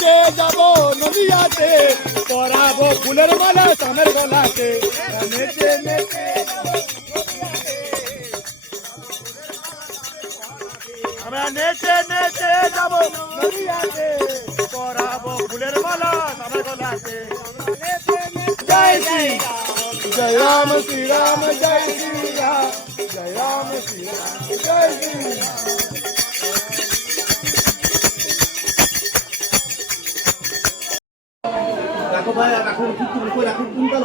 নেচে যাবো নদিয়াতে, পরাবো ফুলের মালা চামের গলাতে। নেচে নেচে আমরা নেচে নেচে যাবো নদিয়াতে, পরাবো ফুলের মালা চামের গলাতে। জয় শ্রী জয় রাম শ্রী রাম জয় শ্রী রাম, জয় রাম শ্রী রাম জয় শ্রী রাম। রাখো ভাই, রাখো, রাখো, কোনকাল